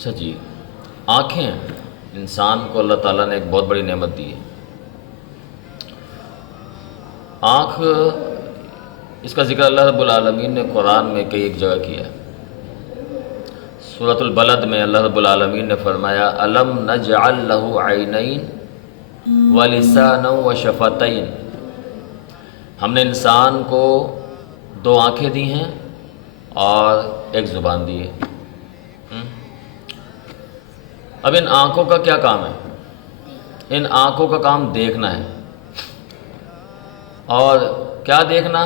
اچھا جی، آنکھیں انسان کو اللہ تعالیٰ نے ایک بہت بڑی نعمت دی ہے۔ آنکھ، اس کا ذکر اللہ رب العالمین نے قرآن میں کئی ایک جگہ کیا ہے۔ سورۃ البلد میں اللہ رب العالمین نے فرمایا الم نجعل لہ عینین ولسانا وشفتین، ہم نے انسان کو دو آنکھیں دی ہیں اور ایک زبان دی ہے۔ اب ان آنکھوں کا کیا کام ہے؟ ان آنکھوں کا کام دیکھنا ہے، اور کیا دیکھنا؟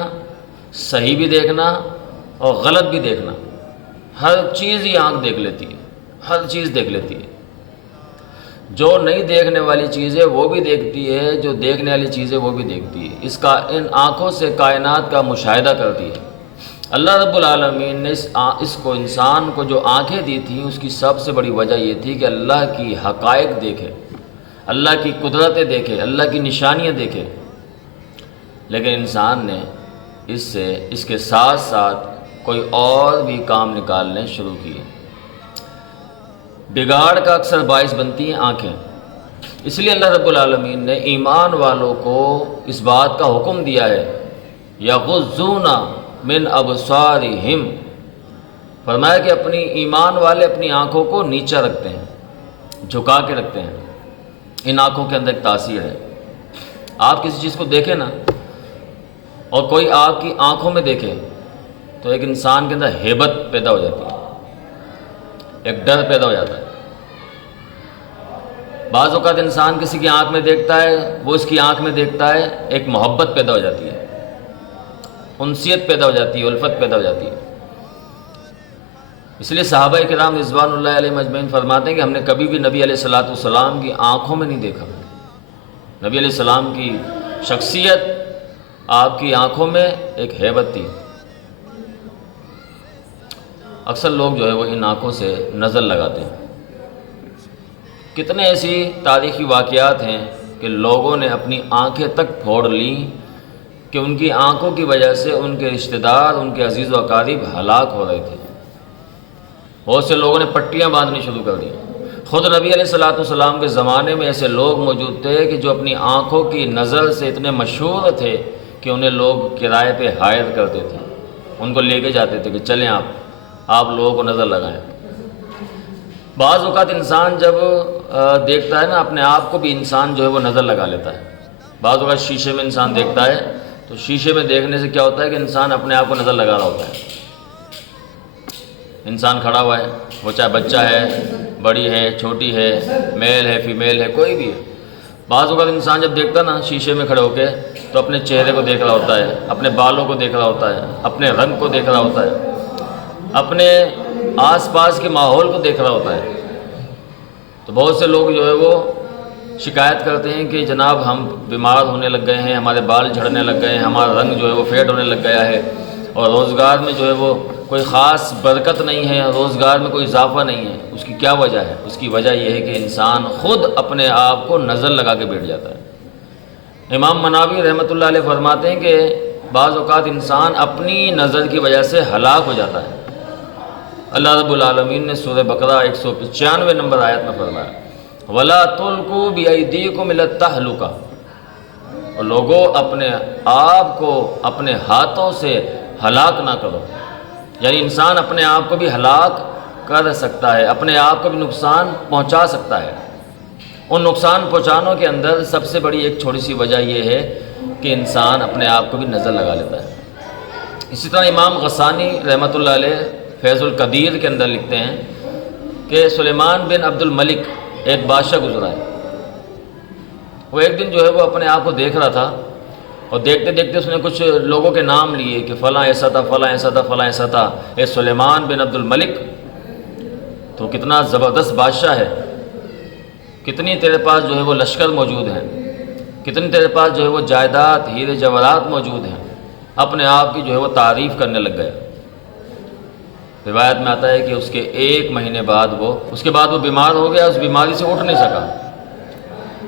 صحیح بھی دیکھنا اور غلط بھی دیکھنا۔ ہر چیز ہی آنکھ دیکھ لیتی ہے، ہر چیز دیکھ لیتی ہے۔ جو نہیں دیکھنے والی چیزیں وہ بھی دیکھتی ہے، جو دیکھنے والی چیزیں وہ بھی دیکھتی ہے۔ ان آنکھوں سے کائنات کا مشاہدہ کرتی ہے۔ اللہ رب العالمین نے اس کو، انسان کو جو آنکھیں دی تھیں، اس کی سب سے بڑی وجہ یہ تھی کہ اللہ کی حقائق دیکھے، اللہ کی قدرتیں دیکھے، اللہ کی نشانیاں دیکھے۔ لیکن انسان نے اس کے ساتھ ساتھ کوئی اور بھی کام نکالنے شروع کیے۔ بگاڑ کا اکثر باعث بنتی ہیں آنکھیں۔ اس لیے اللہ رب العالمین نے ایمان والوں کو اس بات کا حکم دیا ہے، یغضون من ابصارہم، فرمایا کہ اپنی ایمان والے اپنی آنکھوں کو نیچا رکھتے ہیں، جھکا کے رکھتے ہیں۔ ان آنکھوں کے اندر ایک تاثیر ہے۔ آپ کسی چیز کو دیکھیں نا، اور کوئی آپ کی آنکھوں میں دیکھے تو ایک انسان کے اندر ہیبت پیدا ہو جاتی ہے، ایک ڈر پیدا ہو جاتا ہے۔ بعض اوقات انسان کسی کی آنکھ میں دیکھتا ہے، وہ اس کی آنکھ میں دیکھتا ہے، ایک محبت پیدا ہو جاتی ہے، انسیت پیدا ہو جاتی ہے، الفت پیدا ہو جاتی ہے۔ اس لیے صحابہ کرام رضوان اللہ علیہم اجمعین فرماتے ہیں کہ ہم نے کبھی بھی نبی علیہ الصلوۃ والسلام کی آنکھوں میں نہیں دیکھا۔ نبی علیہ السلام کی شخصیت، آپ کی آنکھوں میں ایک ہیبت تھی۔ اکثر لوگ جو ہے وہ ان آنکھوں سے نظر لگاتے ہیں۔ کتنے ایسی تاریخی واقعات ہیں کہ لوگوں نے اپنی آنکھیں تک پھوڑ لیں کہ ان کی آنکھوں کی وجہ سے ان کے رشتہ دار، ان کے عزیز و اقارب ہلاک ہو رہے تھے۔ بہت سے لوگوں نے پٹیاں باندھنی شروع کر دی۔ خود نبی علیہ الصلوۃ والسلام کے زمانے میں ایسے لوگ موجود تھے کہ جو اپنی آنکھوں کی نظر سے اتنے مشہور تھے کہ انہیں لوگ کرائے پہ ہائر کرتے تھے، ان کو لے کے جاتے تھے کہ چلیں آپ لوگوں کو نظر لگائیں۔ بعض اوقات انسان جب دیکھتا ہے نا اپنے آپ کو بھی، انسان جو ہے وہ نظر لگا لیتا ہے۔ بعض اوقات شیشے میں انسان دیکھتا ہے تو شیشے میں دیکھنے سے کیا ہوتا ہے کہ انسان اپنے آپ کو نظر لگا رہا ہوتا ہے۔ انسان کھڑا ہوا ہے، وہ چاہے بچہ ہے، بڑی ہے، چھوٹی ہے، میل ہے، فیمیل ہے، کوئی بھی ہے۔ بعض اوقات انسان جب دیکھتا ہے نا شیشے میں کھڑے ہو کے، تو اپنے چہرے کو دیکھ رہا ہوتا ہے، اپنے بالوں کو دیکھ رہا ہوتا ہے، اپنے رنگ کو دیکھ رہا ہوتا ہے، اپنے آس پاس کے ماحول کو دیکھ رہا ہوتا ہے۔ تو بہت سے لوگ جو ہے وہ شکایت کرتے ہیں کہ جناب ہم بیمار ہونے لگ گئے ہیں، ہمارے بال جھڑنے لگ گئے ہیں، ہمارا رنگ جو ہے وہ فیڈ ہونے لگ گیا ہے، اور روزگار میں جو ہے وہ کوئی خاص برکت نہیں ہے، روزگار میں کوئی اضافہ نہیں ہے۔ اس کی کیا وجہ ہے؟ اس کی وجہ یہ ہے کہ انسان خود اپنے آپ کو نظر لگا کے بیٹھ جاتا ہے۔ امام مناوی رحمۃ اللہ علیہ فرماتے ہیں کہ بعض اوقات انسان اپنی نظر کی وجہ سے ہلاک ہو جاتا ہے۔ اللہ رب العالمین نے سورہ بقرہ 195 نمبر آیت میں فرمایا وَلَا تُلْقُوا بِأَيْدِيكُمْ إِلَى التَّهْلُكَةِ، اور لوگوں اپنے آپ کو اپنے ہاتھوں سے ہلاک نہ کرو۔ یعنی انسان اپنے آپ کو بھی ہلاک کر سکتا ہے، اپنے آپ کو بھی نقصان پہنچا سکتا ہے۔ ان نقصان پہنچانوں کے اندر سب سے بڑی ایک چھوٹی سی وجہ یہ ہے کہ انسان اپنے آپ کو بھی نظر لگا لیتا ہے۔ اسی طرح امام غسانی رحمۃ اللہ علیہ فیض القدیر کے اندر لکھتے ہیں کہ سلیمان بن عبد الملک ایک بادشاہ گزرا ہے۔ وہ ایک دن جو ہے وہ اپنے آپ کو دیکھ رہا تھا، اور دیکھتے دیکھتے اس نے کچھ لوگوں کے نام لیے کہ فلاں ایسا تھا، فلاں ایسا تھا، فلاں ایسا تھا۔ اے سلیمان بن عبد الملک، تو کتنا زبردست بادشاہ ہے، کتنی تیرے پاس جو ہے وہ لشکر موجود ہیں، کتنی تیرے پاس جو ہے وہ جائیداد، ہیرے جواہرات موجود ہیں۔ اپنے آپ کی جو ہے وہ تعریف کرنے لگ گیا۔ روایت میں آتا ہے کہ اس کے ایک مہینے بعد اس کے بعد وہ بیمار ہو گیا، اس بیماری سے اٹھ نہیں سکا۔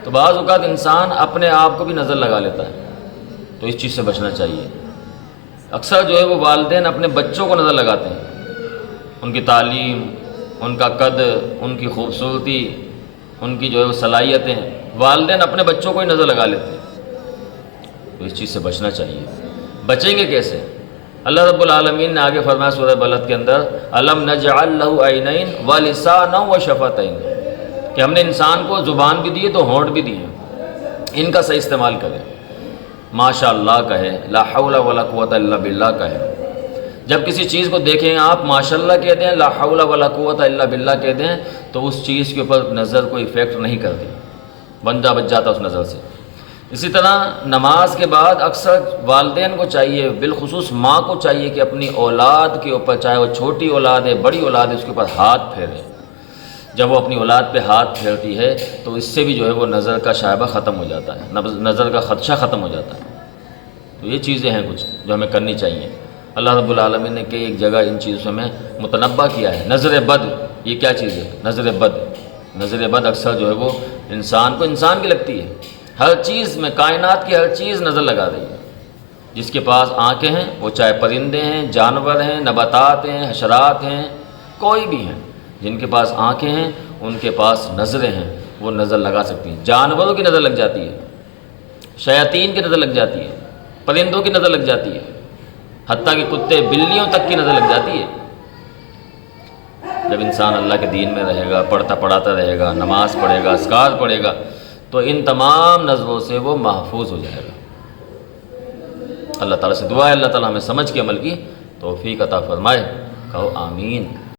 تو بعض اوقات انسان اپنے آپ کو بھی نظر لگا لیتا ہے، تو اس چیز سے بچنا چاہیے۔ اکثر جو ہے وہ والدین اپنے بچوں کو نظر لگاتے ہیں، ان کی تعلیم، ان کا قد، ان کی خوبصورتی، ان کی جو ہے وہ صلاحیتیں والدین اپنے بچوں کو ہی نظر لگا لیتے ہیں، تو اس چیز سے بچنا چاہیے۔ بچیں گے کیسے؟ اللہ رب العالمین نے آگے فرمایا سورہ بلد کے اندر الم نجعل لہ عینین ولسانا وشفتین، کہ ہم نے انسان کو زبان بھی دی ہے تو ہونٹ بھی دی ہے، ان کا صحیح استعمال کریں۔ ماشاء اللہ کہے، لا حول ولا قوت الا باللہ کہے۔ جب کسی چیز کو دیکھیں آپ ماشاء اللہ کہہ دیں، لا حول ولا قوت الا باللہ کہہ دیں، تو اس چیز کے اوپر نظر کو افیکٹ نہیں کرتی، بندہ بچ جاتا اس نظر سے۔ اسی طرح نماز کے بعد اکثر والدین کو چاہیے، بالخصوص ماں کو چاہیے کہ اپنی اولاد کے اوپر، چاہے وہ چھوٹی اولاد ہے بڑی اولاد ہے، اس کے اوپر ہاتھ پھیرے۔ جب وہ اپنی اولاد پہ ہاتھ پھیرتی ہے تو اس سے بھی جو ہے وہ نظر کا شائبہ ختم ہو جاتا ہے، نظر کا خدشہ ختم ہو جاتا ہے۔ تو یہ چیزیں ہیں کچھ جو ہمیں کرنی چاہیے۔ اللہ رب العالمین نے کہ ایک جگہ ان چیزوں میں متنبہ کیا ہے۔ نظر بد، یہ کیا چیز ہے؟ نظر بد۔ نظر بد اکثر جو ہے وہ انسان کو انسان کی لگتی ہے، ہر چیز میں، کائنات کی ہر چیز نظر لگا رہی ہے۔ جس کے پاس آنکھیں ہیں، وہ چاہے پرندے ہیں، جانور ہیں، نباتات ہیں، حشرات ہیں، کوئی بھی ہیں، جن کے پاس آنکھیں ہیں ان کے پاس نظریں ہیں، وہ نظر لگا سکتی ہیں۔ جانوروں کی نظر لگ جاتی ہے، شیاطین کی نظر لگ جاتی ہے، پرندوں کی نظر لگ جاتی ہے، حتیٰ کہ کتے بلیوں تک کی نظر لگ جاتی ہے۔ جب انسان اللہ کے دین میں رہے گا، پڑھاتا رہے گا، نماز پڑھے گا، اذکار پڑھے گا، تو ان تمام نظروں سے وہ محفوظ ہو جائے گا۔ اللہ تعالیٰ سے دعا ہے اللہ تعالیٰ ہمیں سمجھ کے عمل کی توفیق عطا فرمائے، کہو آمین۔